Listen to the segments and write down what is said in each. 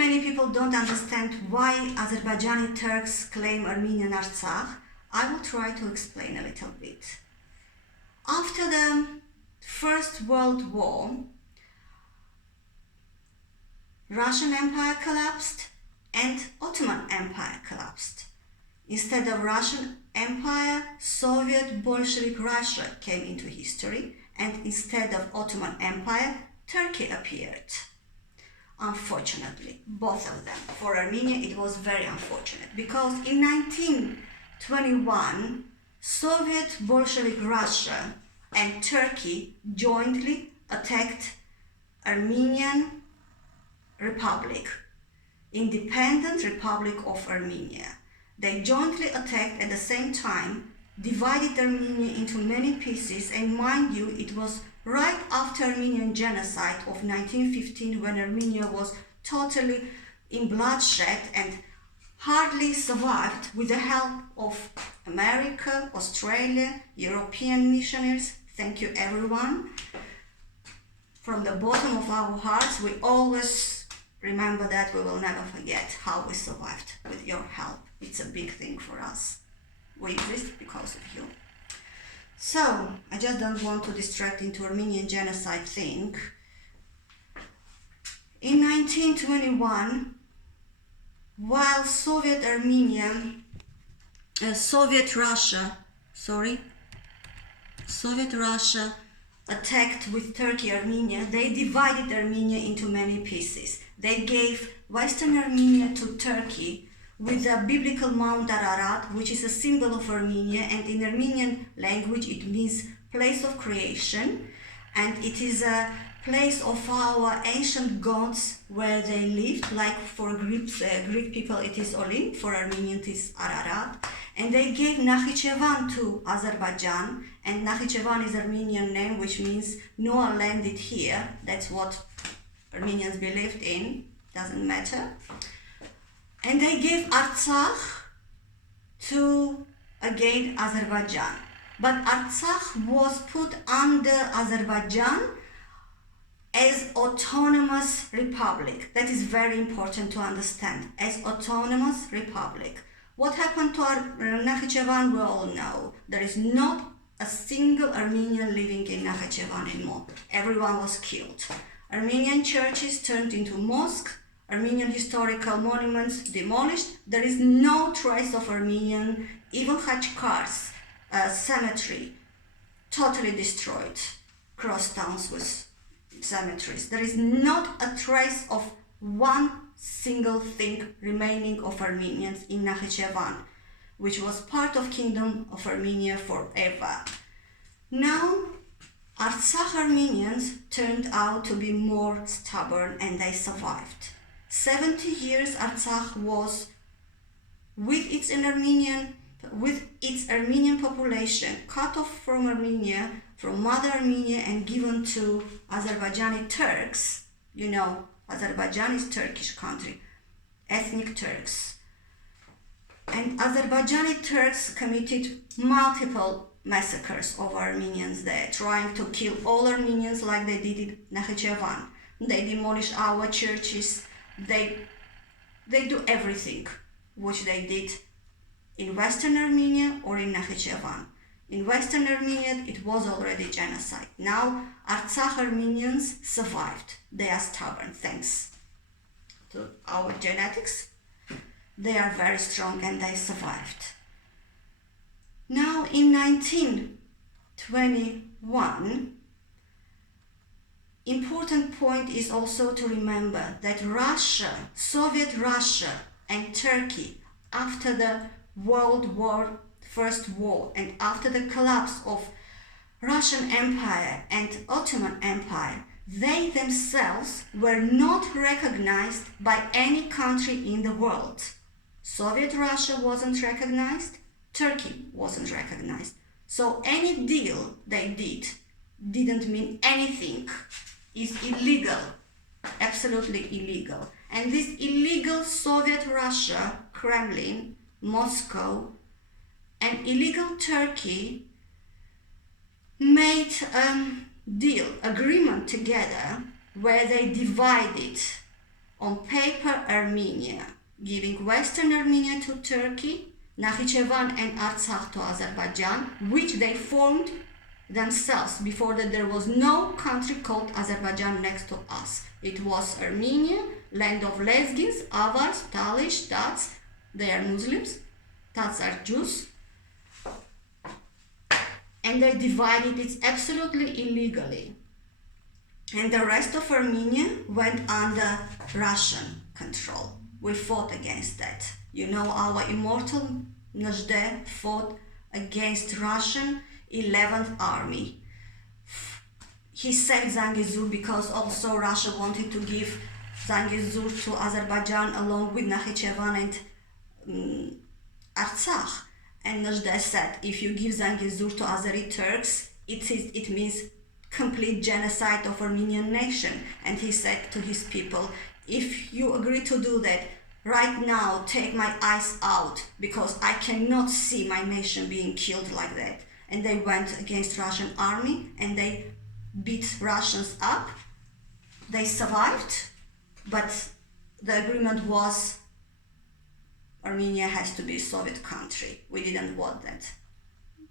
many people don't understand why Azerbaijani Turks claim Armenian Artsakh, I will try to explain a little bit. After the First World War, Russian Empire collapsed and Ottoman Empire collapsed. Instead of Russian Empire, Soviet Bolshevik Russia came into history, and instead of Ottoman Empire, Turkey appeared. Unfortunately, both of them. For Armenia, it was very unfortunate because in 1921, Soviet Bolshevik Russia and Turkey jointly attacked Armenian Republic, Independent Republic of Armenia. They jointly attacked at the same time, divided Armenia into many pieces, and mind you, it was right after Armenian genocide of 1915 when Armenia was totally in bloodshed and hardly survived with the help of America, Australia, European missionaries. Thank you everyone. From the bottom of our hearts, we always remember that. We will never forget how we survived with your help. It's a big thing for us. We exist because of you. So, I just don't want to distract into Armenian genocide thing. In 1921, while Soviet Russia attacked with Turkey Armenia, they divided Armenia into many pieces. They gave Western Armenia to Turkey with the biblical Mount Ararat, which is a symbol of Armenia, and in Armenian language it means place of creation, and it is a place of our ancient gods where they lived. Like for Greek people it is Olimp, for Armenians it is Ararat, and they gave Nakhichevan to Azerbaijan, and Nakhichevan is Armenian name which means Noah landed here. That's what Armenians believed in, doesn't matter. And they gave Artsakh to, again, Azerbaijan. But Artsakh was put under Azerbaijan as autonomous republic. That is very important to understand, as autonomous republic. What happened to Nakhichevan, we all know. There is not a single Armenian living in Nakhichevan anymore. Everyone was killed. Armenian churches turned into mosques. Armenian historical monuments demolished. There is no trace of Armenian, even Khachkar's cemetery, totally destroyed. Cross towns with cemeteries. There is not a trace of one single thing remaining of Armenians in Nakhichevan, which was part of Kingdom of Armenia forever. Now, Artsakh Armenians turned out to be more stubborn and they survived. 70 years Artsakh was with its Armenian population cut off from Armenia, from Mother Armenia, and given to Azerbaijani Turks. You know, Azerbaijan is Turkish country, ethnic Turks. And Azerbaijani Turks committed multiple massacres of Armenians there, trying to kill all Armenians like they did in Nakhichevan. They demolish our churches. They do everything which they did in Western Armenia or in Nakhichevan. In Western Armenia, it was already genocide. Now, Artsakh Armenians survived. They are stubborn, thanks to our genetics. They are very strong and they survived. Now, in 1921, important point is also to remember that Russia, Soviet Russia and Turkey, after the First War and after the collapse of Russian Empire and Ottoman Empire, they themselves were not recognized by any country in the world. Soviet Russia wasn't recognized, Turkey wasn't recognized. So any deal they didn't mean anything. Is illegal, absolutely illegal. And this illegal Soviet Russia, Kremlin, Moscow, and illegal Turkey made a agreement together where they divided on paper Armenia, giving Western Armenia to Turkey, Nakhichevan and Artsakh to Azerbaijan, which they formed themselves. Before that there was no country called Azerbaijan next to us. It was Armenia, land of Lezgins, Avars, Talish, Tats. They are Muslims, Tats are Jews. And they divided it absolutely illegally. And the rest of Armenia went under Russian control. We fought against that. You know, our immortal Nžde fought against Russian 11th Army. He saved Zangezur because also Russia wanted to give Zangezur to Azerbaijan along with Nakhichevan and Artsakh. And Nžde said, if you give Zangezur to Azeri Turks, it means complete genocide of Armenian nation. And he said to his people, if you agree to do that, right now take my eyes out, because I cannot see my nation being killed like that. And they went against Russian army and they beat Russians up. They survived, but the agreement was Armenia has to be a Soviet country. We didn't want that,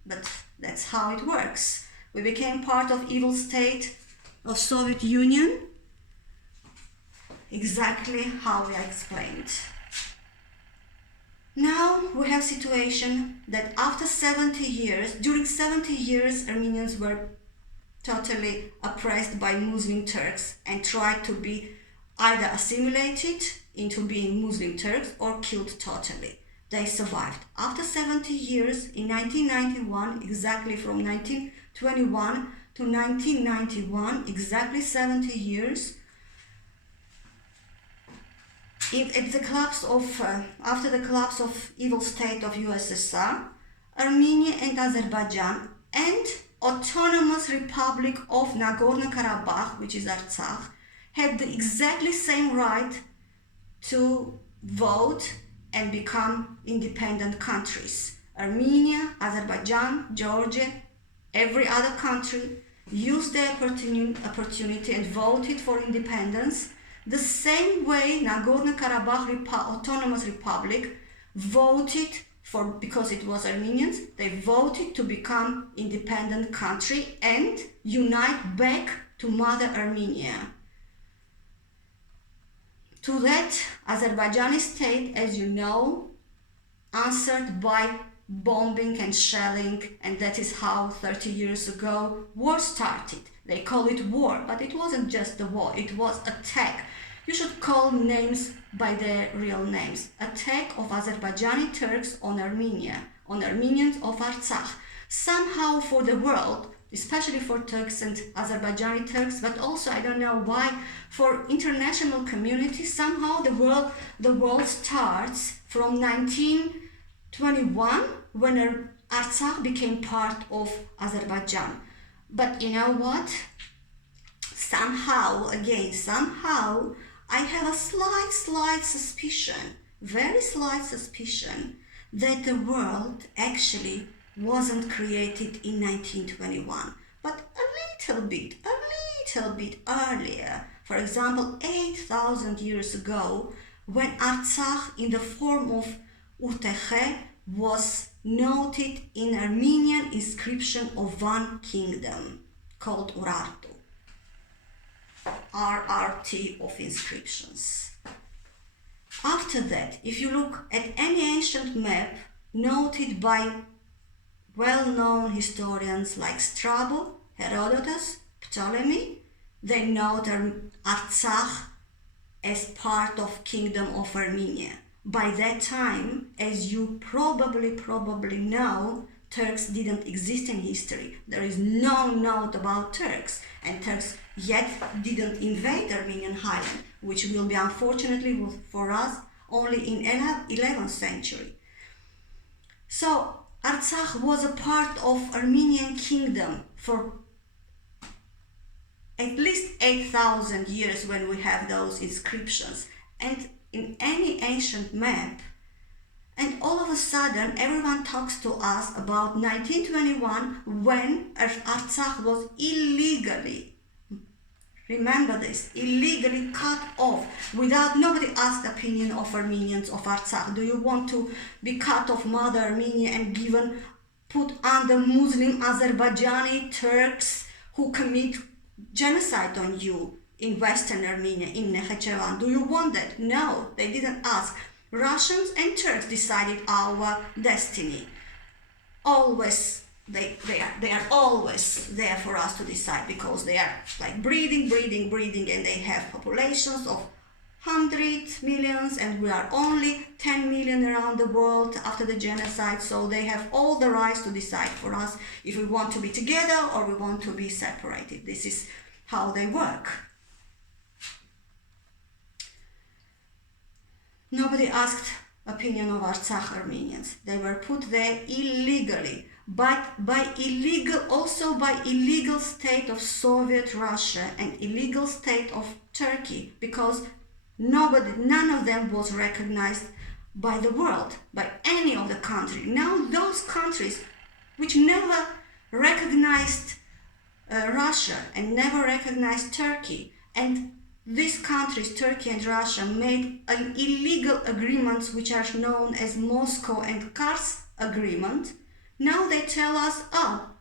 but that's how it works. We became part of evil state of Soviet Union, exactly how I explained. Now we have situation that after 70 years, during 70 years, Armenians were totally oppressed by Muslim Turks and tried to be either assimilated into being Muslim Turks or killed totally. They survived. After 70 years, in 1991, exactly from 1921 to 1991, exactly 70 years, after the collapse of evil state of USSR, Armenia and Azerbaijan and Autonomous Republic of Nagorno-Karabakh, which is Artsakh, had the exactly same right to vote and become independent countries. Armenia, Azerbaijan, Georgia, every other country used the opportunity and voted for independence. The same way Nagorno-Karabakh Autonomous Republic voted for, because it was Armenians, they voted to become independent country and unite back to Mother Armenia. To that, Azerbaijani state, as you know, answered by bombing and shelling, and that is how 30 years ago war started. They call it war, but it wasn't just a war, it was attack. You should call names by their real names. Attack of Azerbaijani Turks on Armenia, on Armenians of Artsakh. Somehow for the world, especially for Turks and Azerbaijani Turks, but also I don't know why, for international community, somehow the world starts from 1921 when Artsakh became part of Azerbaijan. But you know what? Somehow, I have a slight suspicion, very slight suspicion, that the world actually wasn't created in 1921, but a little bit earlier. For example, 8,000 years ago, when Artsakh in the form of Urtehe was noted in Armenian inscription of one kingdom called Urartu. RRT of inscriptions. After that, if you look at any ancient map noted by well-known historians like Strabo, Herodotus, Ptolemy, they note Artsakh as part of Kingdom of Armenia. By that time, as you probably know, Turks didn't exist in history. There is no note about Turks, and Turks yet didn't invade Armenian highland, which will be unfortunately for us only in 11th century. So Artsakh was a part of Armenian kingdom for at least 8,000 years when we have those inscriptions, and in any ancient map. And all of a sudden, everyone talks to us about 1921 when Artsakh was illegally illegally cut off without nobody asked opinion of Armenians of Artsakh. Do you want to be cut off Mother Armenia and put under Muslim Azerbaijani Turks who commit genocide on you in Western Armenia, in Nakhichevan? Do you want that? No, they didn't ask. Russians and Turks decided our destiny. Always, they are always there for us to decide, because they are like breeding, and they have populations of 100 millions, and we are only 10 million around the world after the genocide, so they have all the rights to decide for us if we want to be together or we want to be separated. This is how they work. Nobody asked opinion of Artsakh Armenians. They were put there illegally, but by illegal state of Soviet Russia and illegal state of Turkey, because none of them was recognized by the world, by any of the countries. Now those countries which never recognized Russia and never recognized Turkey, and these countries, Turkey and Russia, made an illegal agreements which are known as Moscow and Kars agreement. Now they tell us, oh,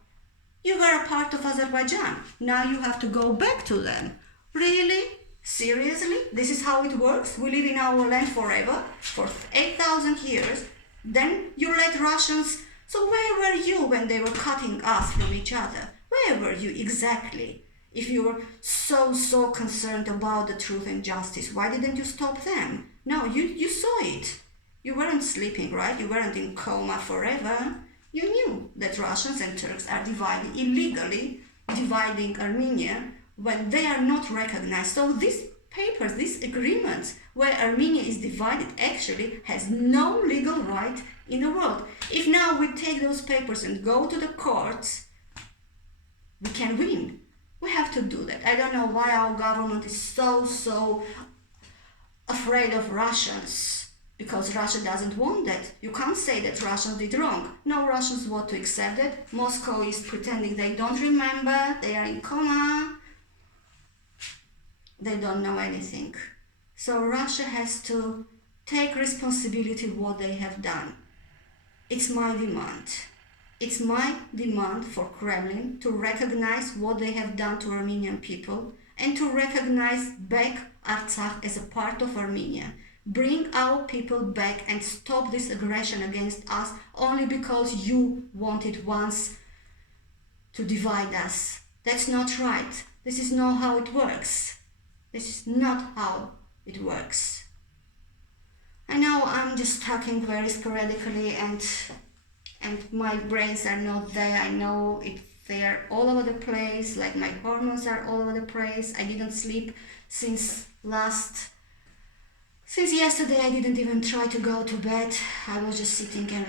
you were a part of Azerbaijan, now you have to go back to them. Really? Seriously? This is how it works? We live in our land forever, for 8,000 years, then you let Russians... So where were you when they were cutting us from each other? Where were you exactly? If you were so concerned about the truth and justice, why didn't you stop them? No, you saw it. You weren't sleeping, right? You weren't in coma forever. You knew that Russians and Turks are illegally dividing Armenia when they are not recognized. So these papers, these agreements where Armenia is divided actually has no legal right in the world. If now we take those papers and go to the courts, we can win. We have to do that. I don't know why our government is so afraid of Russians, because Russia doesn't want that. You can't say that Russians did wrong. No Russians want to accept it. Moscow is pretending they don't remember, they are in coma, they don't know anything. So Russia has to take responsibility for what they have done. It's my demand. It's my demand for Kremlin to recognize what they have done to Armenian people and to recognize back Artsakh as a part of Armenia. Bring our people back and stop this aggression against us only because you wanted once to divide us. That's not right. This is not how it works. This is not how it works. I know I'm just talking very sporadically and my brains are not there. I know they are all over the place, like my hormones are all over the place. I didn't sleep since yesterday. I didn't even try to go to bed. I was just sitting and